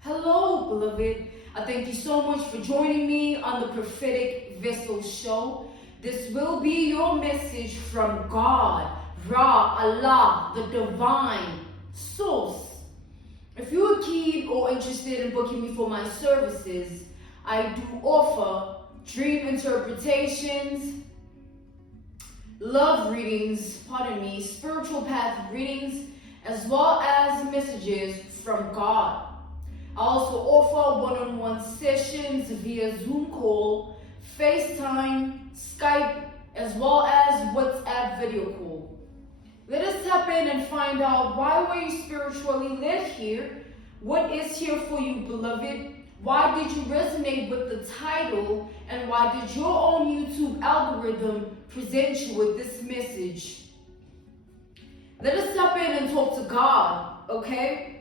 Hello, beloved. I thank you so much for joining me on the Prophetic Vessel Show. This will be your message from God, Ra, Allah, the divine source. If you are keen or interested in booking me for my services, I do offer dream interpretations, love readings, spiritual path readings, as well as messages from God. I also offer one-on-one sessions via Zoom call, FaceTime, Skype, as well as WhatsApp video call. Let us tap in and find out, why were you spiritually led here? What is here for you, beloved? Why did you resonate with the title? And why did your own YouTube algorithm present you with this message? Let us tap in and talk to God, okay?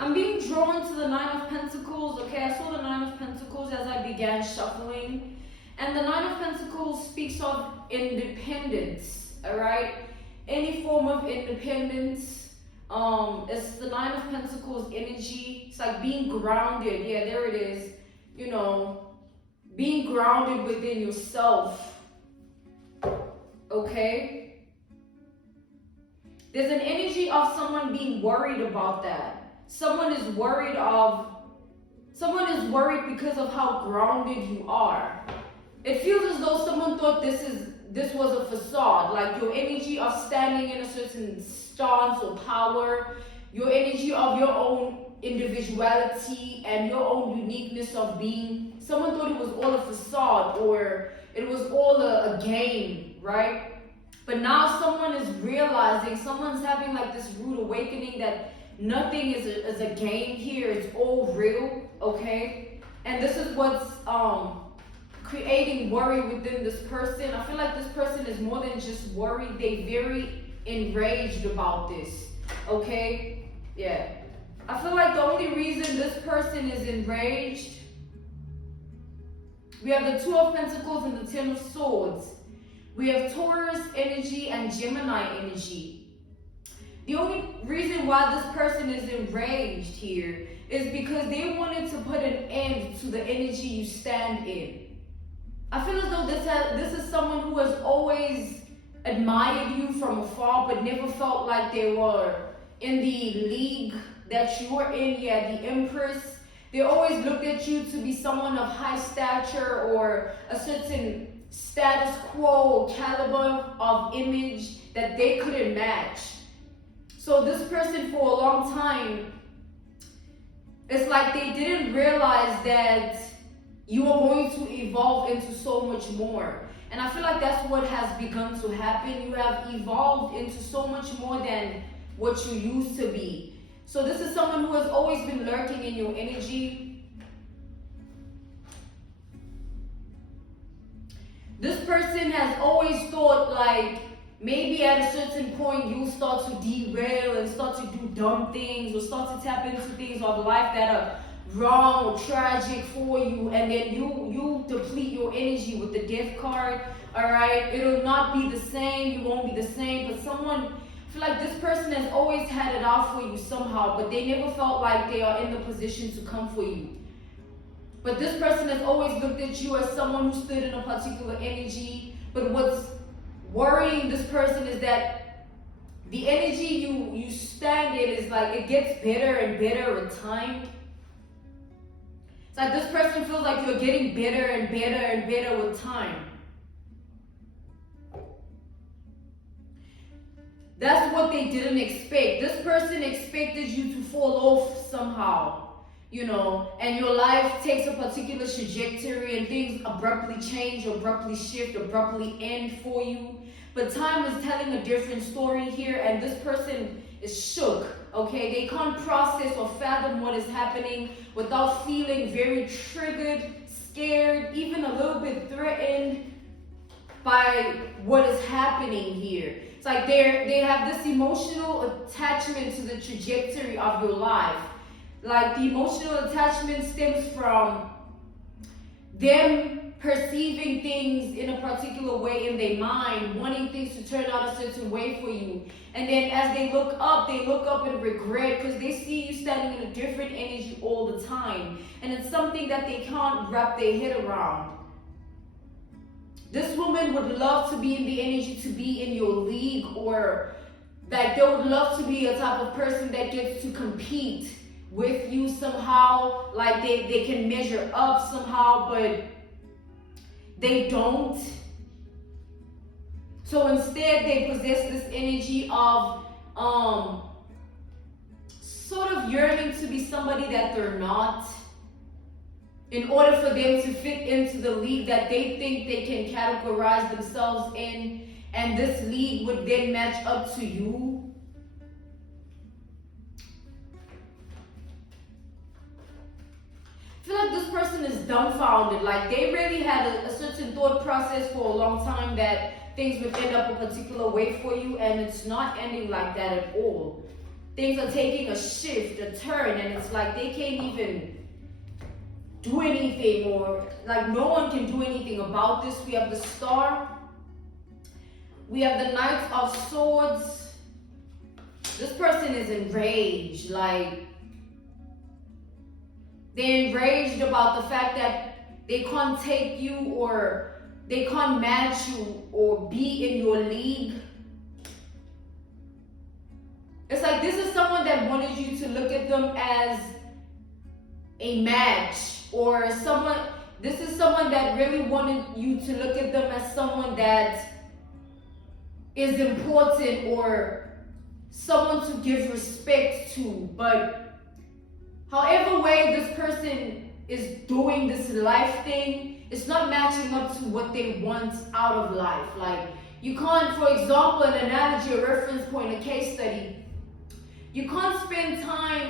I'm being drawn to the Nine of Pentacles, okay? I saw the Nine of Pentacles as I began shuffling. And the Nine of Pentacles speaks of independence, alright? Any form of independence. It's the Nine of Pentacles energy. It's like being grounded. Yeah, there it is. You know, being grounded within yourself, okay? There's an energy of someone being worried about that. Someone is worried because of how grounded you are. It feels as though someone thought this was a facade, like your energy of standing in a certain stance or power, your energy of your own individuality and your own uniqueness of being. Someone thought it was all a facade or it was all a game, right? But now someone is realizing, someone's having like this rude awakening that nothing is a game here. It's all real, okay? And this is what's creating worry within this person. I feel like this person is more than just worried. They're very enraged about this, okay? Yeah. I feel like the only reason this person is enraged, we have the Two of Pentacles and the Ten of Swords. We have Taurus energy and Gemini energy. The only reason why this person is enraged here is because they wanted to put an end to the energy you stand in. I feel as though this is someone who has always admired you from afar, but never felt like they were in the league that you were in. Yeah, the Empress. They always looked at you to be someone of high stature or a certain status quo or caliber of image that they couldn't match. So this person for a long time, it's like they didn't realize that you are going to evolve into so much more. And I feel like that's what has begun to happen. You have evolved into so much more than what you used to be. So this is someone who has always been lurking in your energy. This person has always thought like maybe at a certain point you'll start to derail and start to do dumb things or start to tap into things of life that are wrong or tragic for you, and then you deplete your energy with the Death card. All right, it'll not be the same. You won't be the same. But someone, I feel like this person has always had it out for you somehow, but they never felt like they are in the position to come for you. But this person has always looked at you as someone who stood in a particular energy. But what's worrying this person is that the energy you stand in is like, it gets better and better with time. It's like this person feels like you're getting better and better and better with time. That's what they didn't expect. This person expected you to fall off somehow. You know, and your life takes a particular trajectory and things abruptly change, abruptly shift, abruptly end for you. But time is telling a different story here, and this person is shook, okay? They can't process or fathom what is happening without feeling very triggered, scared, even a little bit threatened by what is happening here. It's like they have this emotional attachment to the trajectory of your life. Like the emotional attachment stems from them perceiving things in a particular way in their mind, wanting things to turn out a certain way for you. And then as they look up in regret because they see you standing in a different energy all the time. And it's something that they can't wrap their head around. This woman would love to be in the energy, to be in your league, or like they would love to be a type of person that gets to compete with you somehow. Like they can measure up somehow, but they don't. So instead they possess this energy of sort of yearning to be somebody that they're not, in order for them to fit into the league that they think they can categorize themselves in, and this league would then match up to you. I feel like this person is dumbfounded. Like they really had a certain thought process for a long time that things would end up a particular way for you, and it's not ending like that at all. Things are taking a shift, a turn, and it's like they can't even do anything, or like no one can do anything about this. We have the Star. We have the Knight of Swords. This person is enraged. Like they're enraged about the fact that they can't take you, or they can't match you, or be in your league. It's like this is someone that wanted you to look at them as a match, or someone, this is someone that really wanted you to look at them as someone that is important, or someone to give respect to. But however way this person is doing this life thing, it's not matching up to what they want out of life. Like you can't, for example, an analogy, a reference point, a case study, you can't spend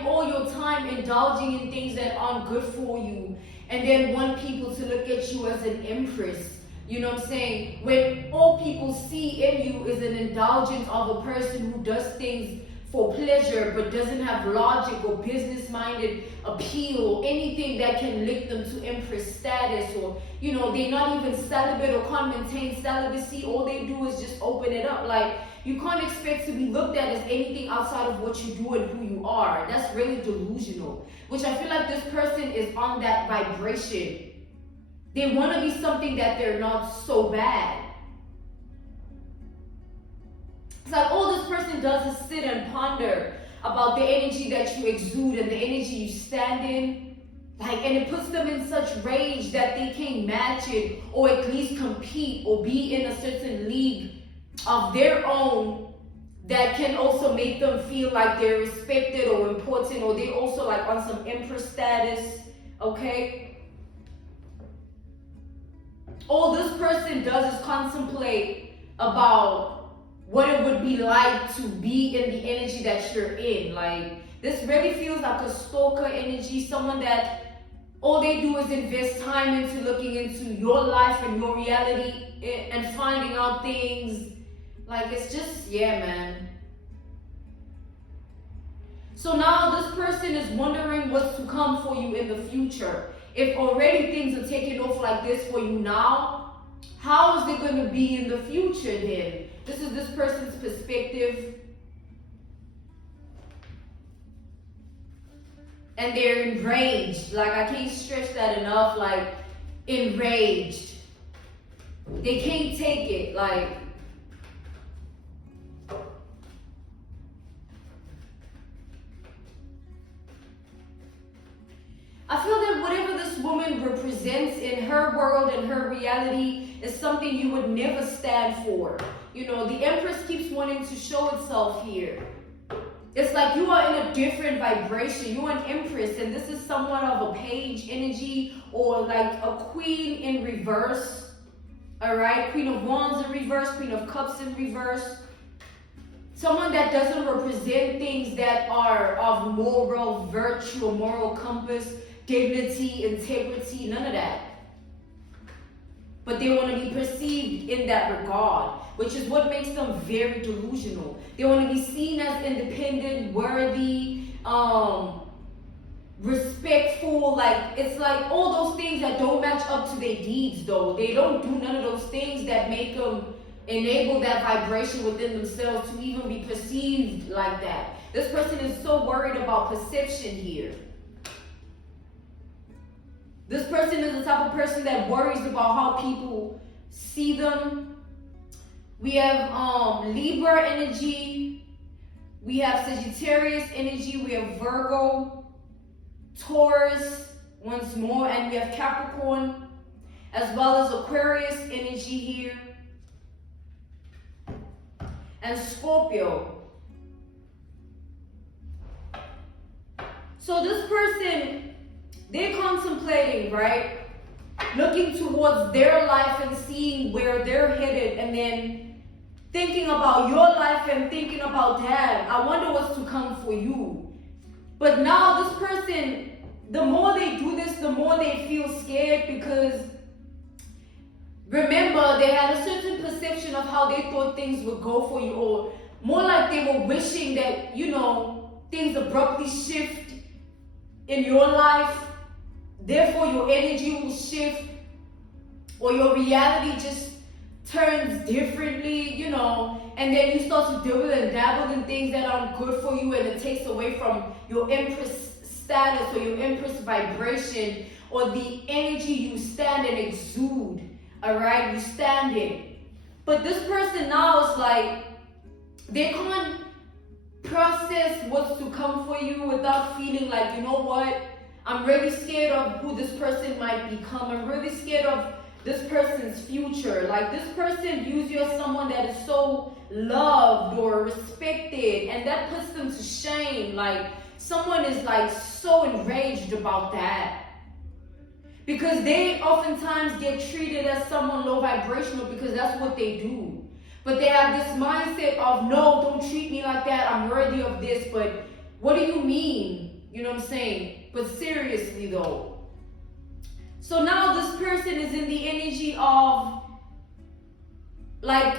all your time indulging in things that aren't good for you and then want people to look at you as an empress. You know what I'm saying? When all people see in you is an indulgence of a person who does things for pleasure but doesn't have logic or business-minded appeal, anything that can link them to empress status, or you know, they're not even celibate or can't maintain celibacy. All they do is just open it up. Like you can't expect to be looked at as anything outside of what you do and who you are. That's really delusional, which I feel like this person is on that vibration. They want to be something that they're not so bad. It's like all this person does is sit and ponder about the energy that you exude and the energy you stand in. Like, and it puts them in such rage that they can't match it, or at least compete or be in a certain league of their own that can also make them feel like they're respected or important, or they also like on some empress status. Okay? All this person does is contemplate about what it would be like to be in the energy that you're in. Like, this really feels like a stalker energy, someone that all they do is invest time into looking into your life and your reality and finding out things. Like, it's just, yeah, man. So now this person is wondering what's to come for you in the future. If already things are taking off like this for you now, how is it going to be in the future then? This is this person's perspective. And they're enraged. Like, I can't stress that enough. Like, enraged. They can't take it. Like, I feel that whatever this woman represents in her world and her reality is something you would never stand for. You know, the Empress keeps wanting to show itself here. It's like you are in a different vibration. You're an Empress, and this is somewhat of a page energy, or like a queen in reverse. All right, Queen of Wands in reverse, Queen of Cups in reverse. Someone that doesn't represent things that are of moral virtue or moral compass, dignity, integrity, none of that. But they want to be perceived in that regard, which is what makes them very delusional. They want to be seen as independent, worthy, people, like, it's like all those things that don't match up to their deeds, though. They don't do none of those things that make them enable that vibration within themselves to even be perceived like that. This person is so worried about perception here. This person is the type of person that worries about how people see them. We have Libra energy. We have Sagittarius energy. We have Virgo, Taurus once more, and we have Capricorn, as well as Aquarius energy here, and Scorpio. So this person, they're contemplating, right? Looking towards their life and seeing where they're headed, and then thinking about your life and thinking about that. I wonder what's to come for you. But now this person, the more they do this, the more they feel scared, because remember, they had a certain perception of how they thought things would go for you, or more like they were wishing that, you know, things abruptly shift in your life. Therefore, your energy will shift, or your reality just turns differently, you know, and then you start to dabble and dabble in things that aren't good for you, and it takes away from your Empress status or your Empress vibration, or the energy you stand and exude, all right? You stand in. But this person now is like, they can't process what's to come for you without feeling like, you know what? I'm really scared of who this person might become. I'm really scared of this person's future. Like, this person views you as someone that is so loved or respected, and that puts them to shame. Like, someone is like so enraged about that, because they oftentimes get treated as someone low vibrational, because that's what they do. But they have this mindset of, no, don't treat me like that. I'm worthy of this. But what do you mean? You know what I'm saying? But seriously though. So now this person is in the energy of like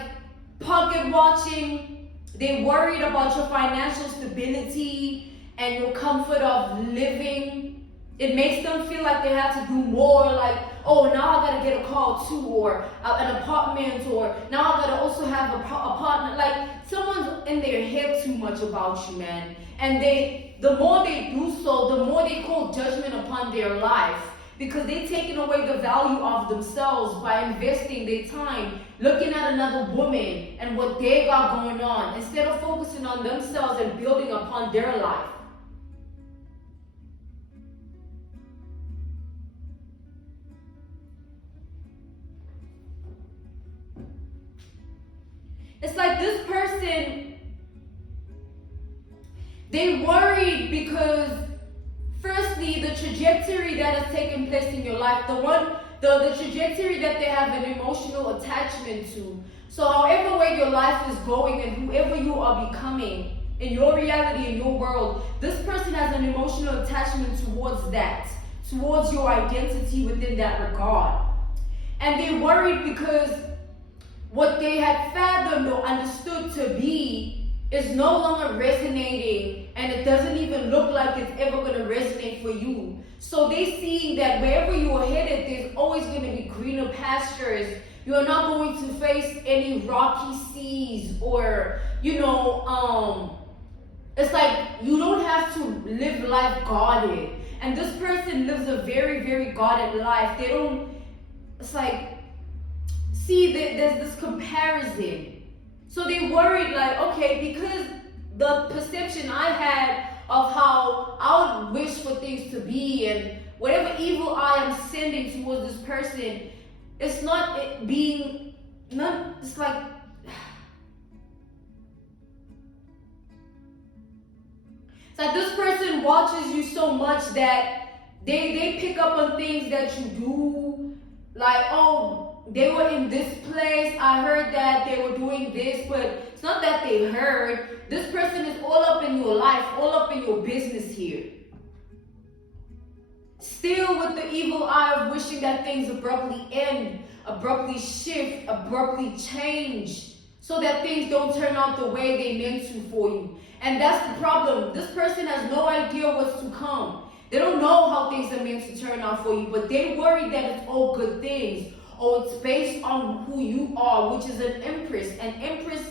pocket watching. They're worried about your financial stability and your comfort of living. It makes them feel like they have to do more, like, oh, now I gotta get a car too, or an apartment, or now I gotta also have a partner. Like, someone's in their head too much about you, man. And the more they do so, the more they call judgment upon their life, because they're taking away the value of themselves by investing their time looking at another woman and what they got going on, instead of focusing on themselves and building upon their life. It's like this person, they worried because firstly, the trajectory that has taken place in your life, the trajectory that they have an emotional attachment to. So however way your life is going and whoever you are becoming in your reality, in your world, this person has an emotional attachment towards that, towards your identity within that regard. And they worried because what they had fathomed or understood to be is no longer resonating, and it doesn't even look like it's ever going to resonate for you. So they seeing that wherever you are headed, there's always going to be greener pastures. You're not going to face any rocky seas, or, you know, it's like you don't have to live life guarded. And this person lives a very, very guarded life. They don't, it's like, see, there's this comparison. So they worried, like, okay, because the perception I had of how I would wish for things to be, and whatever evil I am sending towards this person, it's not it being, not, it's like, it's like this person watches you so much that they pick up on things that you do, like, oh, they were in this place, I heard that they were doing this, but it's not that they heard. This person is all up in your life, all up in your business here. Still with the evil eye of wishing that things abruptly end, abruptly shift, abruptly change, so that things don't turn out the way they meant to for you. And that's the problem. This person has no idea what's to come. They don't know how things are meant to turn out for you, but they worry that it's all good things. Or it's based on who you are, which is an Empress. And Empress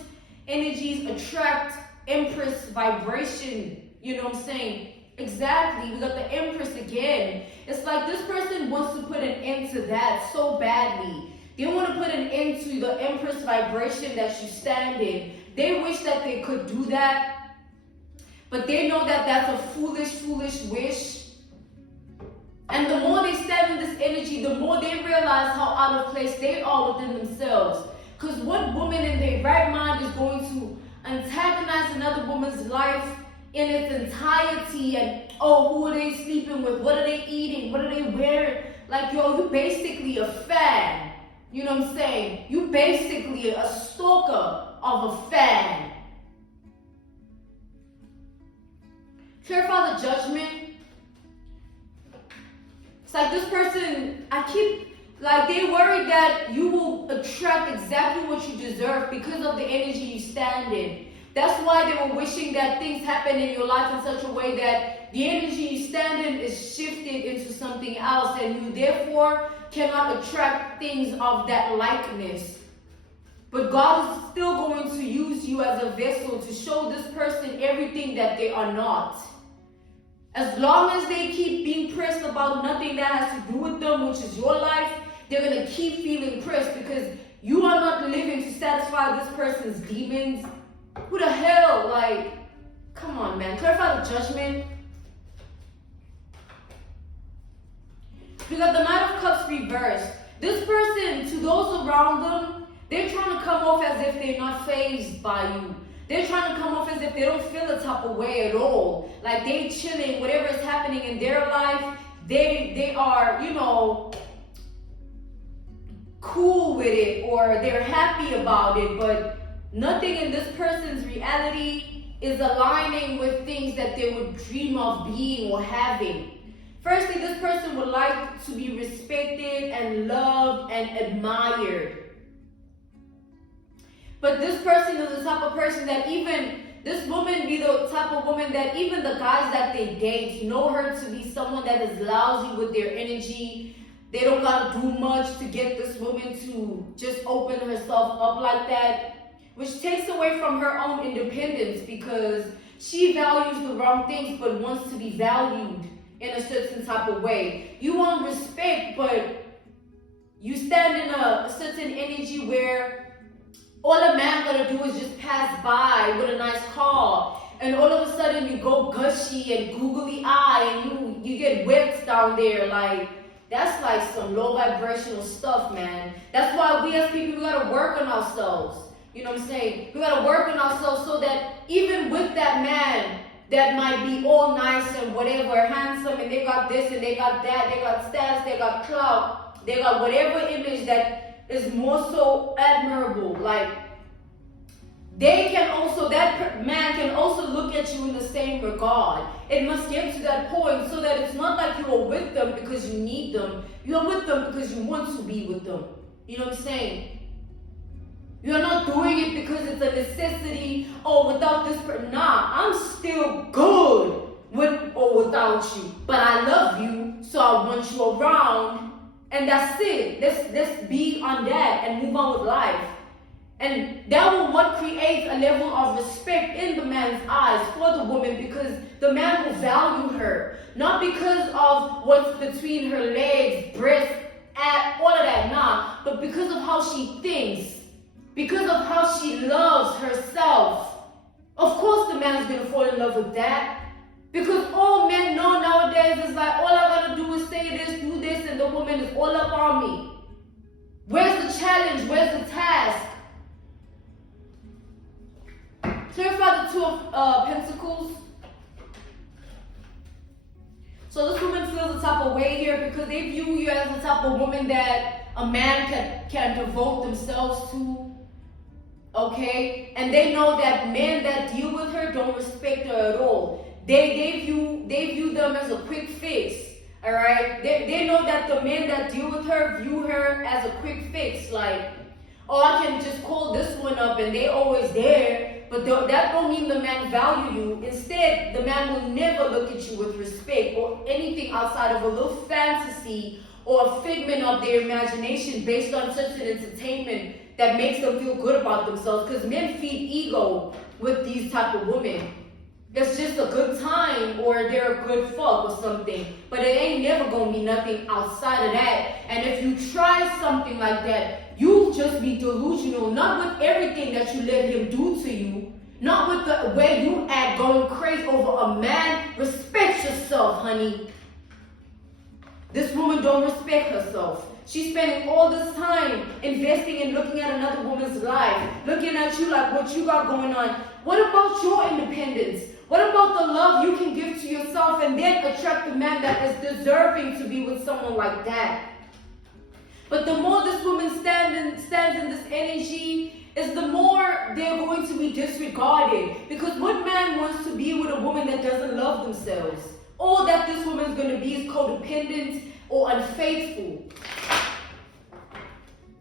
energies attract Empress vibration. You know what I'm saying? Exactly. We got the Empress again. It's like this person wants to put an end to that so badly. They want to put an end to the Empress vibration that you stand in. They wish that they could do that, but they know that that's a foolish, foolish wish. And the more they stand in this energy, the more they realize how out of place they are within themselves. Because what woman in their right mind is going to antagonize another woman's life in its entirety? And, oh, who are they sleeping with? What are they eating? What are they wearing? Like, yo, you basically a fan. You know what I'm saying? You basically a stalker of a fan. Clarify the Judgment. It's like this person, they worry that you will attract exactly what you deserve because of the energy you stand in. That's why they were wishing that things happen in your life in such a way that the energy you stand in is shifted into something else, and you therefore cannot attract things of that likeness. But God is still going to use you as a vessel to show this person everything that they are not. As long as they keep being pressed about nothing that has to do with them, which is your life, they're going to keep feeling pressed because you are not living to satisfy this person's demons. Who the hell? Like, come on, man. Clarify the Judgment. We got the Nine of Cups reversed. This person, to those around them, they're trying to come off as if they're not fazed by you. They're trying to come off as if they don't feel a type of way at all. Like they chilling, whatever is happening in their life, they are, you know, cool with it, or they're happy about it, but nothing in this person's reality is aligning with things that they would dream of being or having. Firstly, this person would like to be respected and loved and admired. But this person is the type of person that this woman be the type of woman that even the guys that they date know her to be someone that is lousy with their energy. They don't gotta do much to get this woman to just open herself up like that, which takes away from her own independence because she values the wrong things but wants to be valued in a certain type of way. You want respect, but you stand in a certain energy where all a man gonna do is just pass by with a nice car, and all of a sudden you go gushy and googly eye, and you get wets down there. Like, that's like some low vibrational stuff, man. That's why we as people, we gotta work on ourselves. You know what I'm saying? We gotta work on ourselves so that even with that man that might be all nice and whatever, handsome, and they got this and they got that, they got status, they got clout, they got whatever image that is more so admirable. Like, that man can also look at you in the same regard. It must get to that point so that it's not like you are with them because you need them. You're with them because you want to be with them. You know what I'm saying? You're not doing it because it's a necessity. Oh, without this person, nah, I'm still good with or without you. But I love you, so I want you around. And that's it. Let's be on that and move on with life. And that will what creates a level of respect in the man's eyes for the woman, because the man will value her. Not because of what's between her legs, breasts, all of that, nah. But because of how she thinks. Because of how she loves herself. Of course the man's going to fall in love with that. Because all men know nowadays is like, all I gotta do is say this, do this, and the woman is all up on me. Where's the challenge? Where's the task? Clarify the Two of Pentacles. So this woman feels the type of way here because they view you as the type of woman that a man can devote themselves to. Okay? And they know that men that deal with her don't respect her at all. They view them as a quick fix. Alright? They know that the men that deal with her view her as a quick fix. Like, oh, I can just call this one up and they always there. but that don't mean the man value you. Instead, the man will never look at you with respect or anything outside of a little fantasy or a figment of their imagination based on such an entertainment that makes them feel good about themselves. Because men feed ego with these type of women. It's just a good time, or they're a good fuck or something. But it ain't never gonna be nothing outside of that. And if you try something like that, you'll just be delusional. Not with everything that you let him do to you. Not with the way you act, going crazy over a man. Respect yourself, honey. This woman don't respect herself. She's spending all this time investing in looking at another woman's life, looking at you like what you got going on. What about your independence? What about the love you can give to yourself and then attract a man that is deserving to be with someone like that? But the more this woman stands in this energy, is the more they're going to be disregarded. Because what man wants to be with a woman that doesn't love themselves? All that this woman's going to be is codependent or unfaithful.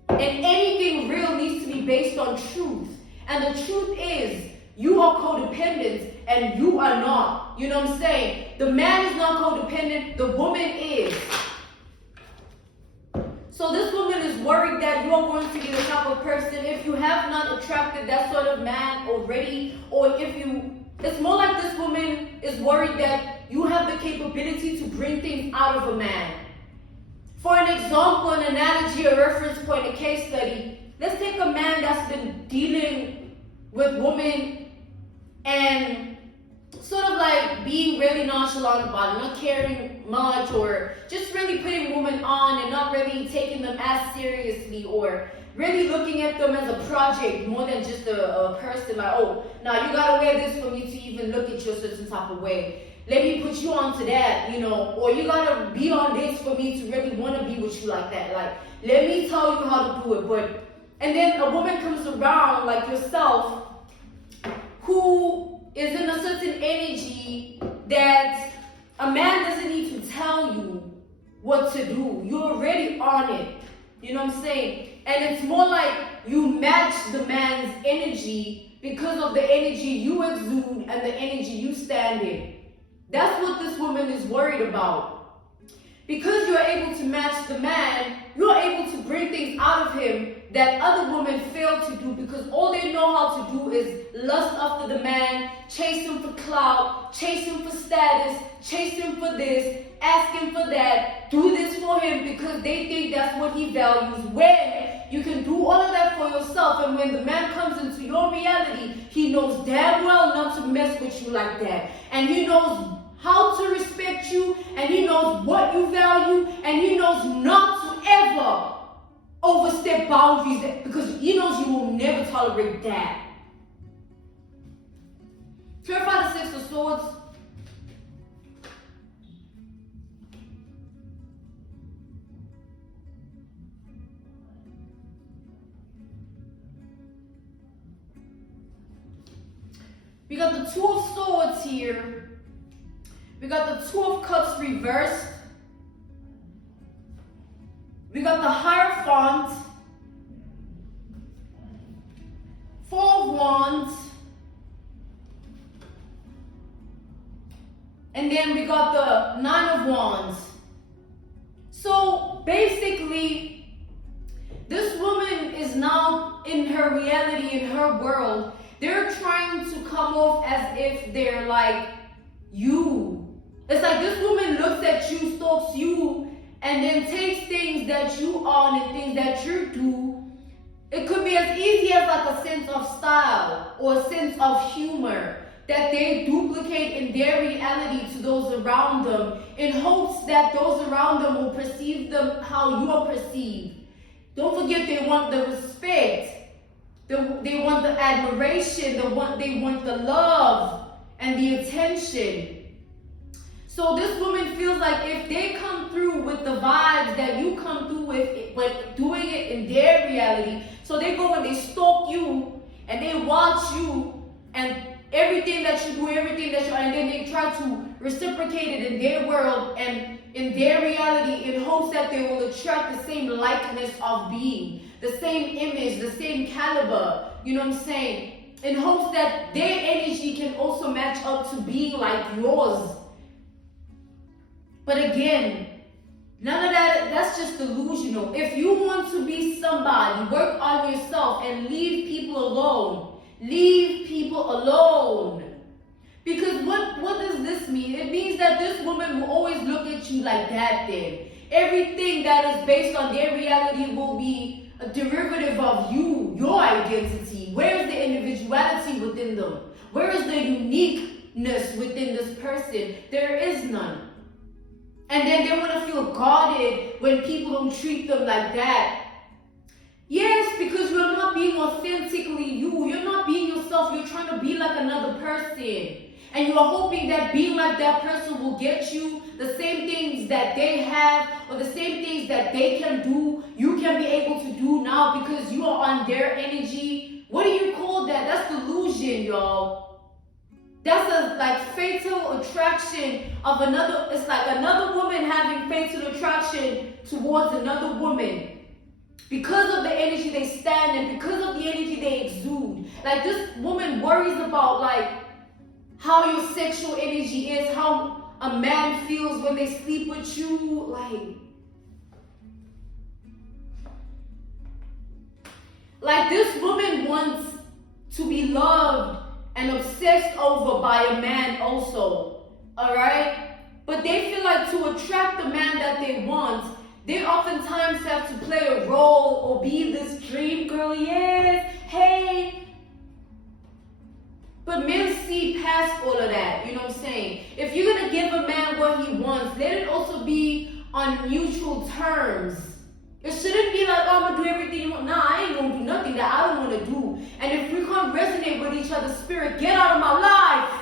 And anything real needs to be based on truth. And the truth is, you are codependent and you are not. You know what I'm saying? The man is not codependent, the woman is. So this woman is worried that you are going to be the type of person, if you have not attracted that sort of man already, or it's more like this woman is worried that you have the capability to bring things out of a man. For an example, an analogy, a reference point, a case study, let's take a man that's been dealing with women and sort of like being really nonchalant about it, not caring much, or just really putting women on and not really taking them as seriously, or really looking at them as a project more than just a person, like, oh, now you gotta wear this for me to even look at you a certain type of way. Let me put you onto that, you know, or you gotta be on this for me to really want to be with you like that. Like, let me tell you how to do it. And then a woman comes around like yourself who is in a certain energy that a man doesn't need to tell you what to do. You're already on it. You know what I'm saying? And it's more like you match the man's energy because of the energy you exude and the energy you stand in. That's what this woman is worried about. Because you're able to match the man, you're able to bring things out of him that other women fail to do, because all they know how to do is lust after the man, chase him for clout, chase him for status, chase him for this, ask him for that, do this for him because they think that's what he values. When you can do all of that for yourself, and when the man comes into your reality, he knows damn well not to mess with you like that. And he knows how to respect you, and he knows what you value, and he knows not to ever overstep boundaries, because he knows you will never tolerate that. Clarify the Six of Swords. We got the Two of Swords here. We got the Two of Cups reversed. We got the Hierophant, Four of Wands, and then we got the Nine of Wands. So basically, this woman is now in her reality, in her world. They're trying to come off as if they're like you. It's like this woman looks at you, stalks you, and then takes things that you own and things that you do. It could be as easy as like a sense of style or a sense of humor that they duplicate in their reality to those around them, in hopes that those around them will perceive them how you are perceived. Don't forget, they want the respect, they want the admiration, they want the love and the attention. So this woman feels like if they come through with the vibes that you come through with, but doing it in their reality, so they go and they stalk you and they watch you and everything that you do, and then they try to reciprocate it in their world and in their reality, in hopes that they will attract the same likeness of being, the same image, the same caliber. You know what I'm saying? in hopes that their energy can also match up to being like yours. But again, none of that, that's just delusional. If you want to be somebody, work on yourself and leave people alone. Leave people alone. Because what does this mean? It means that this woman will always look at you like that then. Everything that is based on their reality will be a derivative of you, your identity. Where is the individuality within them? Where is the uniqueness within this person? There is none. And then they want to feel guarded when people don't treat them like that. Yes, because you're not being authentically you. You're not being yourself. You're trying to be like another person. And you are hoping that being like that person will get you the same things that they have, or the same things that they can do, you can be able to do now because you are on their energy. What do you call that? That's delusion, y'all. That's a like fatal attraction of another. It's like another woman having fatal attraction towards another woman. Because of the energy they stand in, because of the energy they exude. Like this woman worries about like how your sexual energy is, how a man feels when they sleep with you. Like this woman wants to be loved and obsessed over by a man also. Alright? But they feel like to attract the man that they want, they oftentimes have to play a role or be this dream girl. Yes, hey. But men see past all of that, you know what I'm saying? If you're going to give a man what he wants, let it also be on mutual terms. It shouldn't be like, oh, I'm going to do everything you want. Nah, I ain't going to do nothing that I don't want to do. And if we can't resonate with each other's spirit, get out of my life.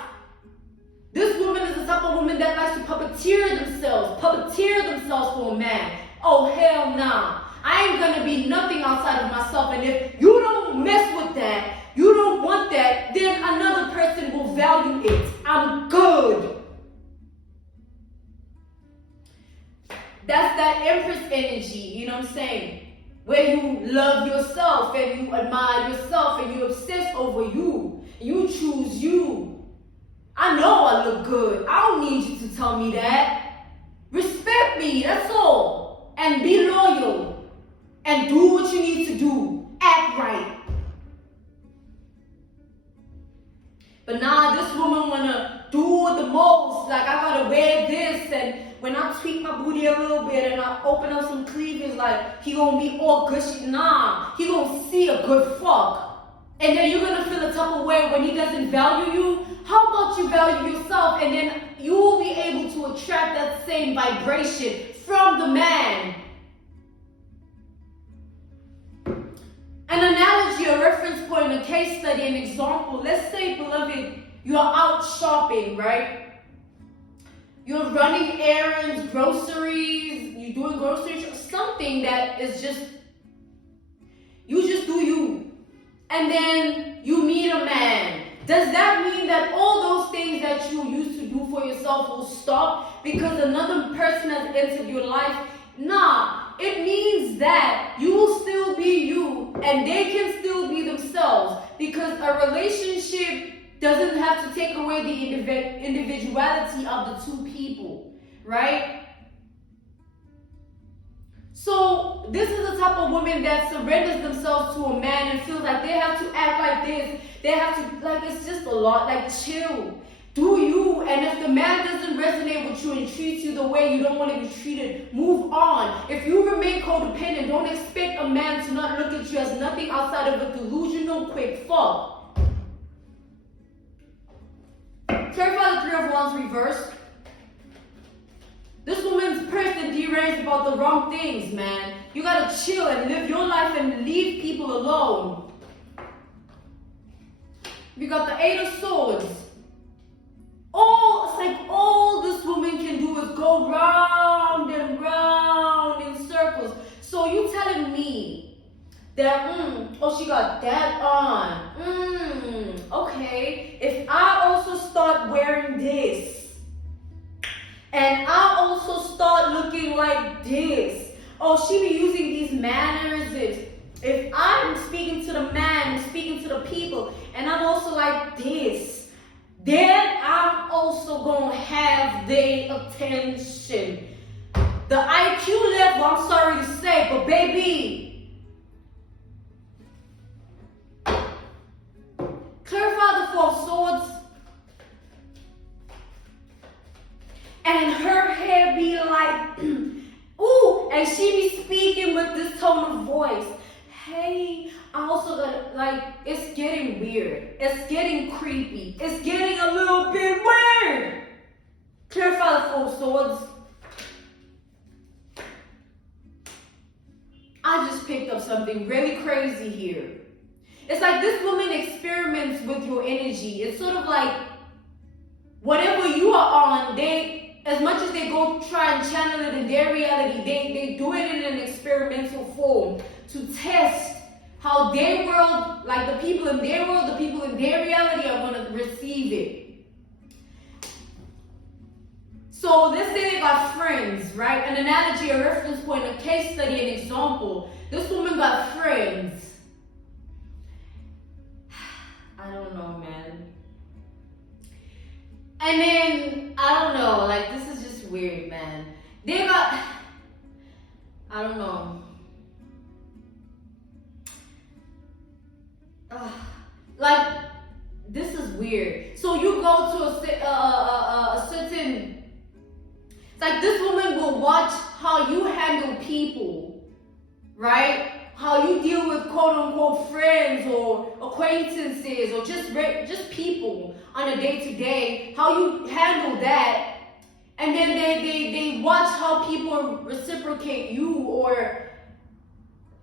This woman is the type of woman that likes to puppeteer themselves for a man. Oh, hell nah. I ain't going to be nothing outside of myself. And if you don't mess with that, you don't want that, then another person will value it. I'm good. That's that Empress energy, you know what I'm saying? Where you love yourself and you admire yourself and you obsess over you. You choose you. I know I look good. I don't need you to tell me that. Respect me, that's all. And be loyal. And do what you need to do. Act right. But nah, this woman wanna do the most. Like, I gotta wear this, and when I tweak my booty a little bit and I open up some cleavage, like, he gonna be all gushy. Nah, he gonna see a good fuck. And then you're gonna feel a type of way when he doesn't value you. How about you value yourself, and then you will be able to attract that same vibration from the man. An analogy, a reference point, a case study, an example. Let's say, beloved, you are out shopping, right? You're running errands, groceries, you're doing groceries, something that is just, you just do you. And then you meet a man. Does that mean that all those things that you used to do for yourself will stop because another person has entered your life? Nah. It means that you will still be you and they can still be themselves, because a relationship doesn't have to take away the individuality of the two people, right? So this is the type of woman that surrenders themselves to a man and feels like they have to act like this. They have to, like, it's just a lot. Like, chill. Do you, and if the man doesn't resonate with you and treats you the way you don't want to be treated, move on. If you remain codependent, don't expect a man to not look at you as nothing outside of a delusional quick fuck. Clarify the Three of Wands reversed. This woman's pressed and deranged about the wrong things, man. You gotta chill and live your life and leave people alone. We got the Eight of Swords. It's like all this woman can do is go round and round in circles. So you telling me that, she got that on. Okay. If I also start wearing this, and I also start looking like this, she be using these mannerisms if I'm speaking to the man, speaking to the people, and I'm also like this, then I'm also gonna have their attention. The IQ level, I'm sorry to say, but baby, clarify the Four of Swords. And her hair be like, ooh, and she be speaking with this tone of voice. Hey, I also got, like, it's getting weird. It's getting creepy. It's getting a little bit weird. Clarify the Four of Swords. I just picked up something really crazy here. It's like this woman experiments with your energy. It's sort of like whatever you are on, as much as they go try and channel it in their reality, they do it in an experimental form to test how their world, like the people in their world, the people in their reality are going to receive it. So let's say they got friends, right? An analogy, a reference point, a case study, an example. This woman got friends. I don't know, man. And then, I don't know, like, this is just weird, man. They got, I don't know. Like, this is weird. So you go to a certain, it's like this woman will watch how you handle people, right? How you deal with quote-unquote friends or acquaintances or just people on a day-to-day, how you handle that, and then they watch how people reciprocate you, or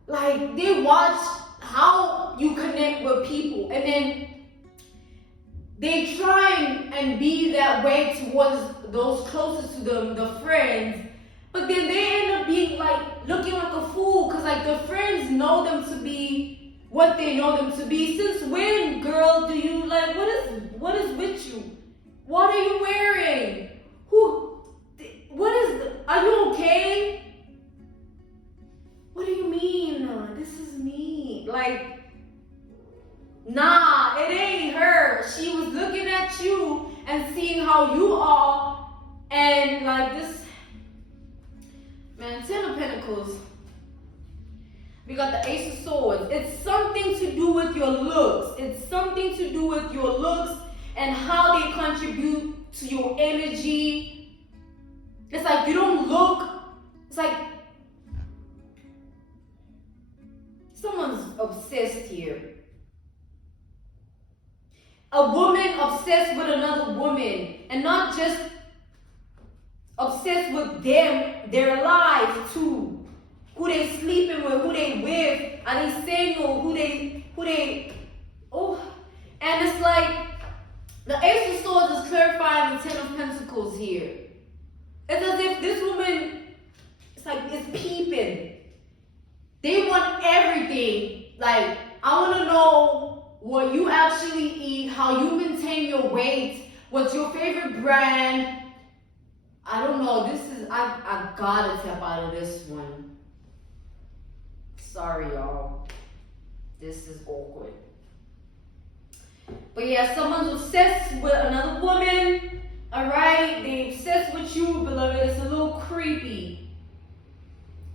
like they watch how you connect with people, and then they try and be that way towards those closest to them, the friends. But then they end up being like, looking like a fool, because like the friends know them to be what they know them to be. Since when, girl, do you like, what is with you? What are you wearing? Are you okay? What do you mean? This is me. Like, nah, it ain't her. She was looking at you and seeing how you are, and like this. Man, Ten of Pentacles. We got the Ace of Swords. It's something to do with your looks. It's something to do with your looks and how they contribute to your energy. It's like you don't look. It's like someone's obsessed here. A woman obsessed with another woman. And not just obsessed with them, their life too. Who they sleeping with, who they with, are they single, who they, oh. And it's like, the Ace of Swords is clarifying the Ten of Pentacles here. It's as if this woman, it's like, it's peeping. They want everything. Like, I want to know what you actually eat, how you maintain your weight, what's your favorite brand. I don't know, I gotta tap out of this one. Sorry, y'all. This is awkward. But yeah, someone's obsessed with another woman, alright? They obsessed with you, beloved. It's a little creepy.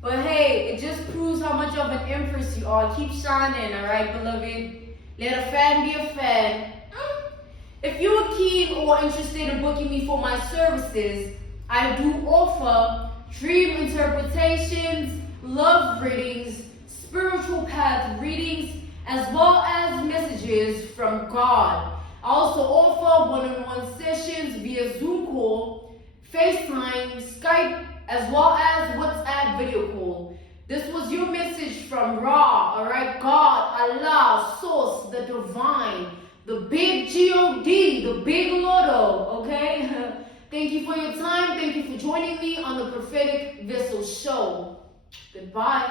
But hey, it just proves how much of an empress you are. Keep shining, alright, beloved? Let a fan be a fan. If you are keen or interested in booking me for my services, I do offer dream interpretations, love readings, spiritual path readings, as well as messages from God. I also offer one-on-one sessions via Zoom call, FaceTime, Skype, as well as WhatsApp video call. This was your message from Ra, alright? God, Allah, Source, the Divine, the big G-O-D, the big Lotto, okay? Thank you for your time. Thank you for joining me on the Prophetic Vessel Show. Goodbye.